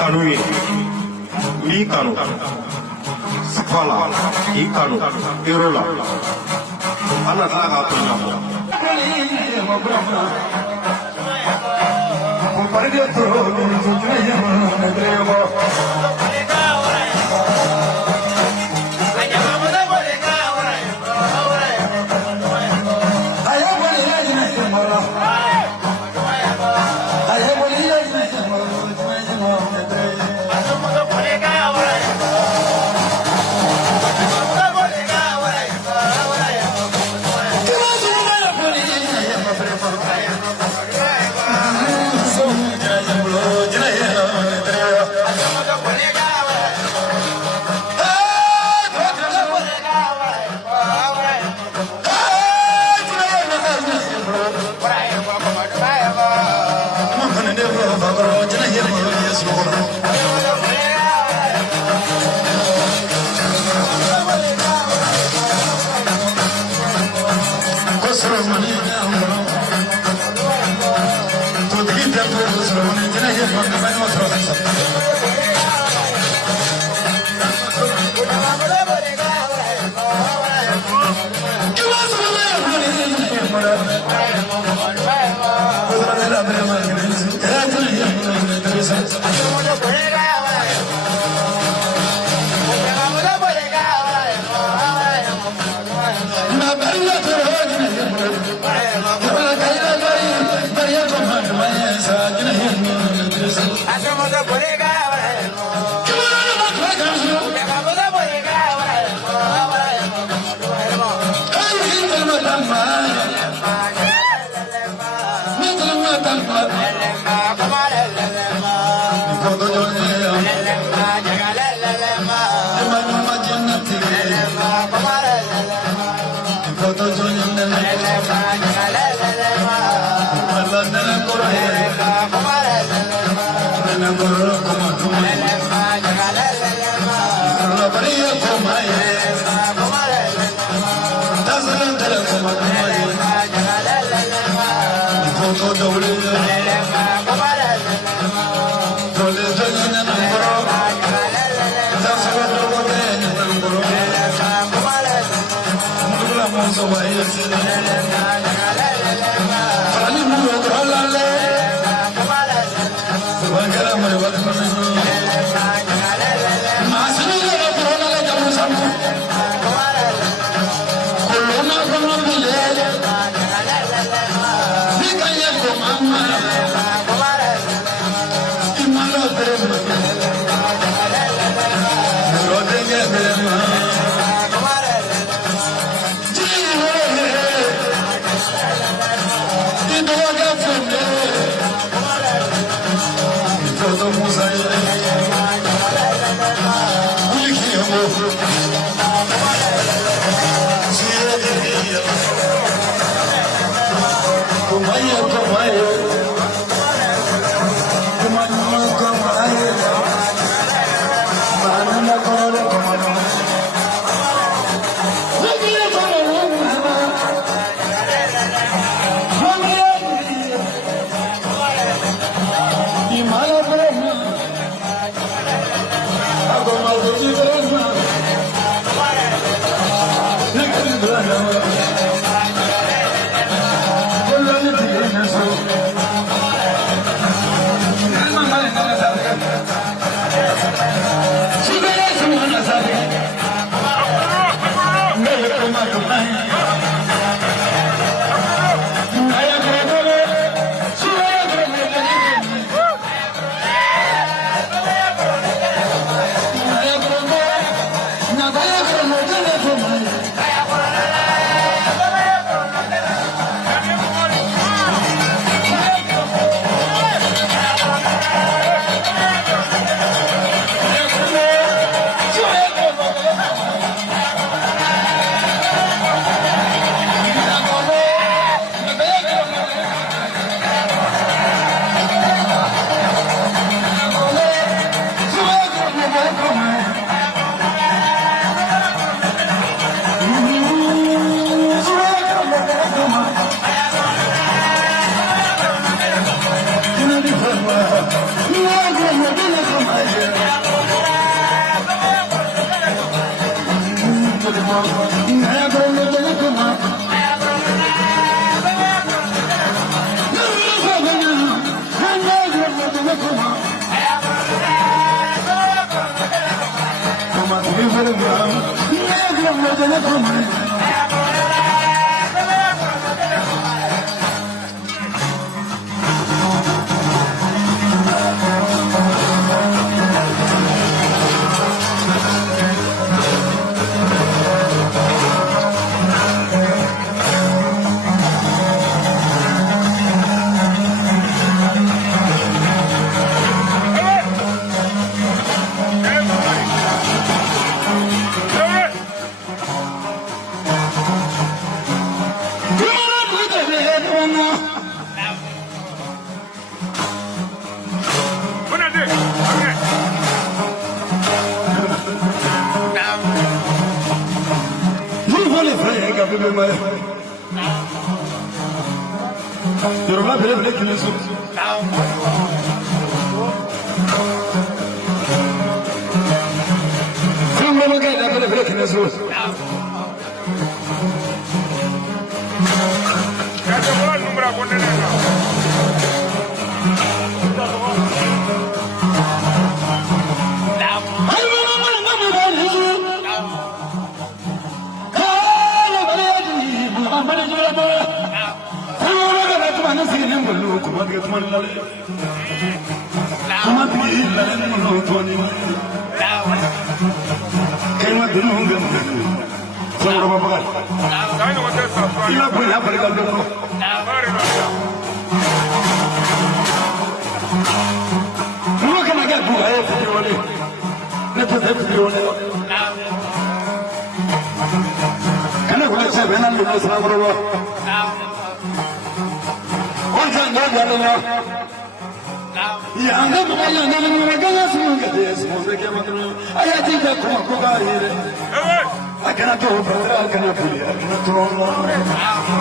kanu ye n'i kanu fa la k'i kanu yɔrɔ la an na tila k'a to ɲɔgɔn Yorùbá bẹ̀rẹ̀ bẹ̀rẹ̀ kìlẹ̀ sọ. Fún mi lọ́gà ìdá bẹ̀rẹ̀ bẹ̀rẹ̀ kìlẹ̀ sọ. Kata bola number apa ni? I cannot go for I cannot be. I cannot throw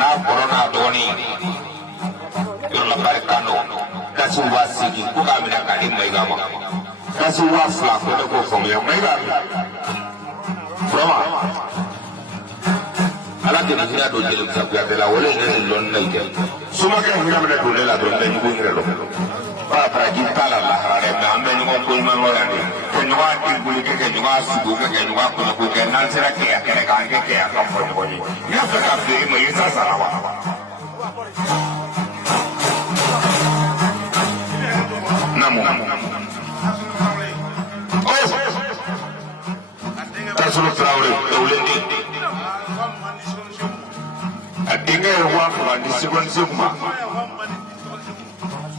ana corona doni yorola barkano kasu wasigi kuka mina kali mai gama kasu wasla ko da ko fam ya mai ga roma ala ke hina do jele sabya de la wole ne lon nay ke suma ke hina mina do le la do nay ko ngire do ba para ki tala la harare na ambe ni ko ma wala ni ke no wa ki buli ke no wa su do ke no wa ko ke nan sera ke ya ke ka ke ya ka ko ni ya fa ka de mai sa sa wa namo tasulu traure dawlendi adinga wa ko ni sikon sikuma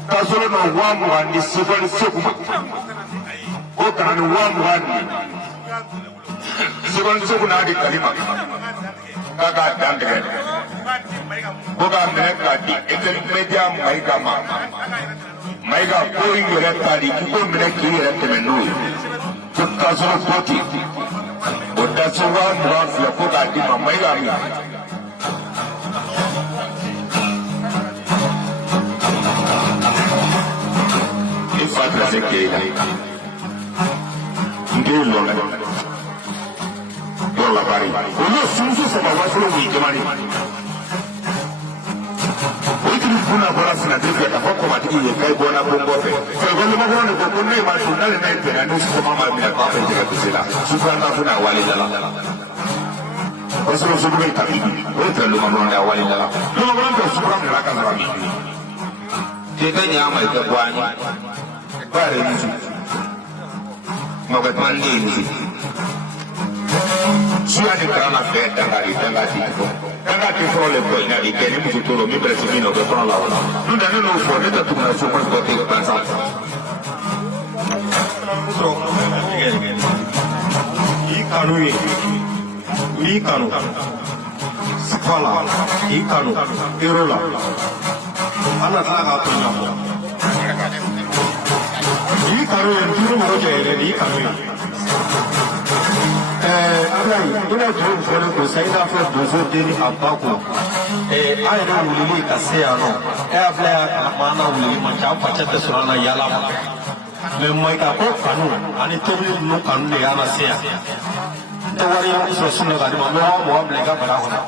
tasulu no wa ni sikon sikuma o kana ni wa ni sikon sikuna di kalima kaka dandre boga mereka di etel media mereka mereka koi mereka di kuko mereka mereka menui kita suruh poti udah semua muaf ya boga di mereka ni ifat rezeki ini loh la bari ono sunsu sama waslo wi jamani wikiri kuna bora sina drive ka fako matiki ye kai bona bombo fe so golle ma gona ko kunne ma to dale na ite na nusu mama mi ka fe jega kusila sufa na funa wali dala waslo subu kai tabibi o tra lo ma na wali dala lo ma gona ko sufa na ka zara mi te ka nya mai ka kwani bare musu ma ba mandi musu suya di karana fe tanga di fo le ko ina di kene musu tolo mi presi mino ke kono lawa nda no no fo neta tu na so ko ko te pansa i kanu sfala i kanu irola ana tala ka to na i kanu en turu mo je i kanu ina jin fere ko sai da fa dozo deni abako ai da wulili ka sai ano afla ya mana wulili man ta face da surana yala me mai ka ko kanu ani tobi no kanu le ana sai to wari mu so sunna ga ma mo wa ble ga bara hona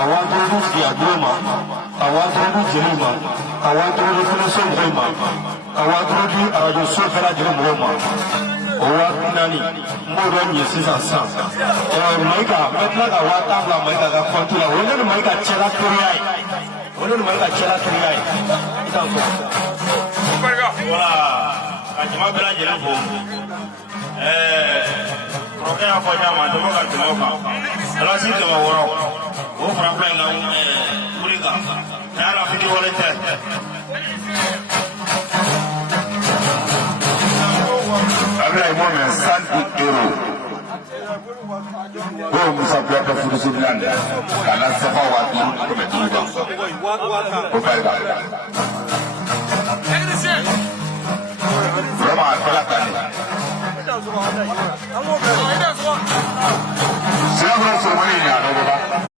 awan to di agoma awan to di jema awan to di so ngoma awan to di arajo so fera jema ngoma owa nani moro ni sisa sa maika metla ga wata la maika ga kontula wona ni maika chela turiyai ita ko wala ajima bela jela bo roke ya ko nyama to ga tumo ka ala si to woro o fra fra na kuriga ala fiti wala te abra imo me santi ero ko musa pia ka furusi blanda kana safa wa ti ko me tuba ko kalga rama kala kani